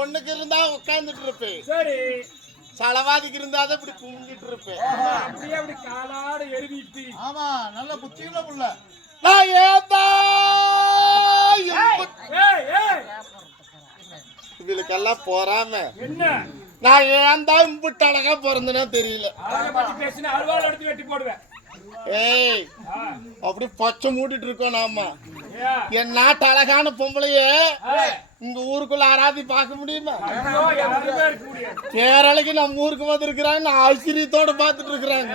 ஒண்ணுக்கு இருந்தா உட்கார்ந்துட்டு இருப்பேன். சரி. சலவாதிக்கு இருந்தா இப்படி கும்பிட்டு இருப்பேன். அப்படியே அப்படி காலாட எழுதிட்டு. ஆமா, நல்ல புத்தியுள்ள புள்ள. நான் ஏதா இவளுக்கெல்லாம் போறாம என்ன நான் ஏந்தா இம்புட்டு அழகா பிறந்தனே தெரியல. அருவாள் எடுத்து வெட்டி போடுவேன். ஏய், அப்படி பச்சை மூடிட்டு இருக்கோம் நாம. என் நாட்டு அழகான பொம்பளையே இங்க ஊருக்குள்ள ஆராதி பார்க்க முடியுமா? கேரளைக்கு நம்ம ஊருக்கு வந்திருக்கிறாங்க, ஆச்சரியத்தோட பாத்துட்டு இருக்கிறாங்க.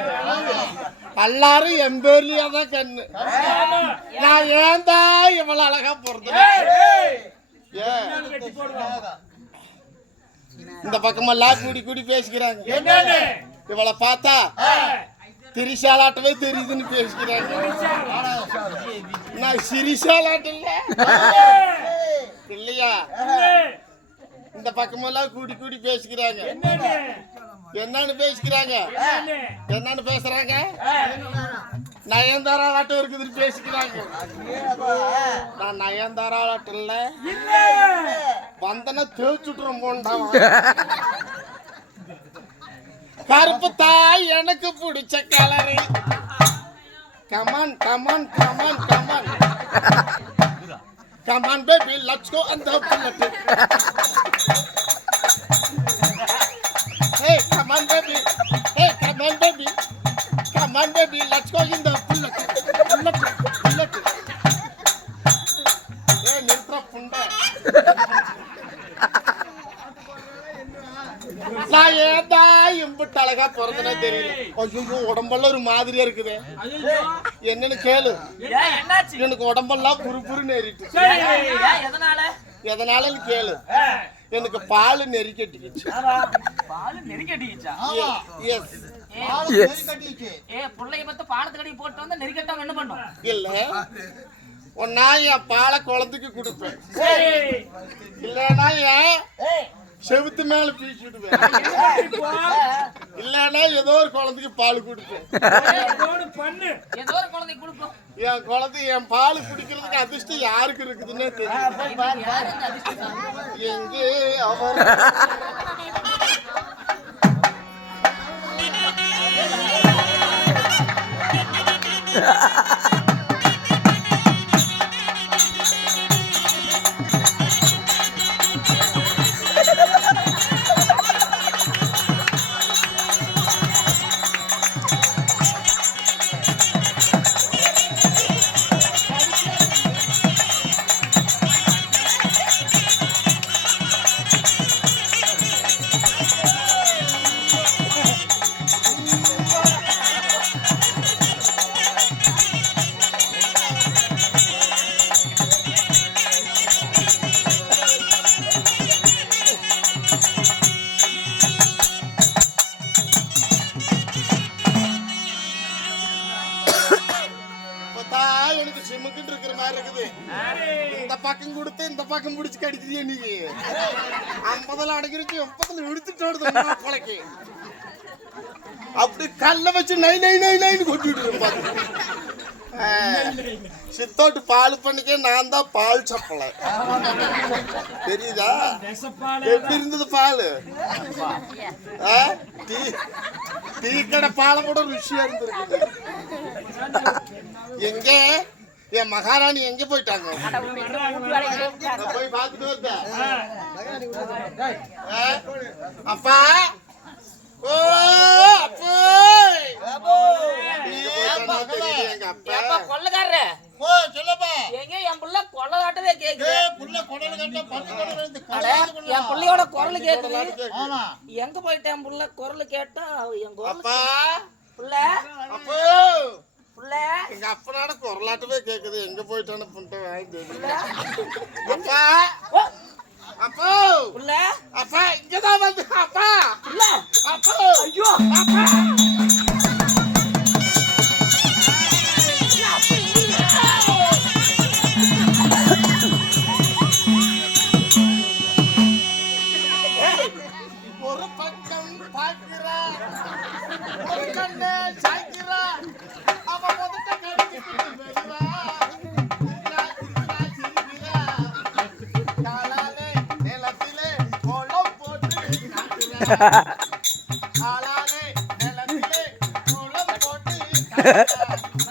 எல்லாரும் என் பேர்லயே தான் கண்ணு. நான் ஏந்தா இவ்வளவு அழகா பிறந்தேன். இந்த பக்கமெல்லாம் கூடி கூடி பேசிக்கிறாங்க. இவளை பார்த்தா திரிசாலாட்டவே தெரியுதுன்னு பேசிக்கிறாங்க. நான் சிரிசாலாட்ட இல்லையா? இந்த பக்கமெல்லாம் கூடி கூடி பேசிக்கிறாங்க. என்னன்னு பேசிக்கிறாங்க? என்னன்னு பேசுறாங்க? நயன்தாராட்டம் இருக்குதுன்னு பேசிக்கிறாங்க. நான் நயன்தாராட்டம் இல்ல, வந்தன தேய்ச்சுட்டுறோம் போண்டான். கருப்பு தாய் எனக்கு பிடிச்ச colour. Come on come on come on come on come on baby, let's go அந்த bullet. Hey come on baby, hey come on baby, come on baby, let's go இந்த புல்லட் புல்லட் புல்லட். ஏ நிறுத்த புண்டை. நான் ஏன்டா இம்புட்டு அழகா பிறந்தனே தெரியல. ஐயோ உடம்பெல்லாம் ஒரு மாதிரியா இருக்குது. ஐயோ என்னன்னு கேளு. என்னாச்சு? எனக்கு உடம்பெல்லாம் புறுபுறுன்னு ஏறிட்டு. எதனால? எதனாலன்னு கேளு. எனக்கு பால் நெறிக்கட்டிக்கிச்சு. பால் நெறிக்கட்டிக்கிச்சா? எஸ். புள்ளைய பத்து பாலத்து கடி போட்டு வந்து நெறிக்கட்டாம என்ன பண்ணும்? இல்ல ஒன்னா என் பாலை குழந்தைக்கு கொடுப்பேன், சரி. இல்லன்னா என் செவுத்து மேல பீச்சிடுவேன், இல்லன்னா ஏதோ ஒரு குழந்தைக்கு பால் கொடுப்பேன். பண்ணு ஏதோ ஒரு குழந்தைக்கு கொடுப்போம். என் குழந்தை என் பால் குடிக்கிறதுக்கு அதிர்ஷ்டம் யாருக்கு இருக்குதுன்னே தெரியும். யாரு இந்த அதிர்ஷ்டம்? எங்கே அவர் எனக்கு சிமுக்கிட்டு இருக்கிற மாதிரி இருக்குது. இந்த பக்கம் கொடுத்து இந்த பக்கம் முடிச்சு கடிச்சியே நீ 50 அடங்கிருச்சு 30 எடுத்துட்டு கொலைக்கு அப்படி கல்ல வச்சு நை நை நை நைன்னு கொட்டிட்டு சித்தோட்டு பால் பண்ணிக்க நான் தான் பால் சப்பலை. தெரியுதா எப்படி இருந்தது பால்? டீ கடை பாலம் கூட ருசியா இருந்திருக்கு. எங்க என் மகாராணி எங்க போயிட்டாங்க? போய் பார்த்துட்டு வந்தேன். அப்பா ஓ அப்பா கொள்ளக்காரரு எங்க என் புள்ள கொள்ளதாட்டவே கேக்குது. என் புள்ளையோட குரல் கேக்குது. எங்க போயிட்டேன் புள்ள குரல் கேட்டா என் அப்பா புள்ள அப்போ புள்ள எங்க அப்பனாட குரலாட்டவே கேக்குது. எங்க போயிட்டான்னு அப்பா அப்போ புள்ள அப்பா இங்கதான் வந்து அப்பா புள்ள அப்போ ஐயோ அப்பா ஒரு பக்கம் பார்க்கிறா ஒரு கண்ணே சாய்க்கிறா அவ முதல்ல கடிச்சிட்டு பேசுறா சிரிக்கிறா காலாலே நிலத்திலே கோலம் போட்டு காட்டுறா காலாலே நிலத்திலே கோலம் போட்டு காட்டுறா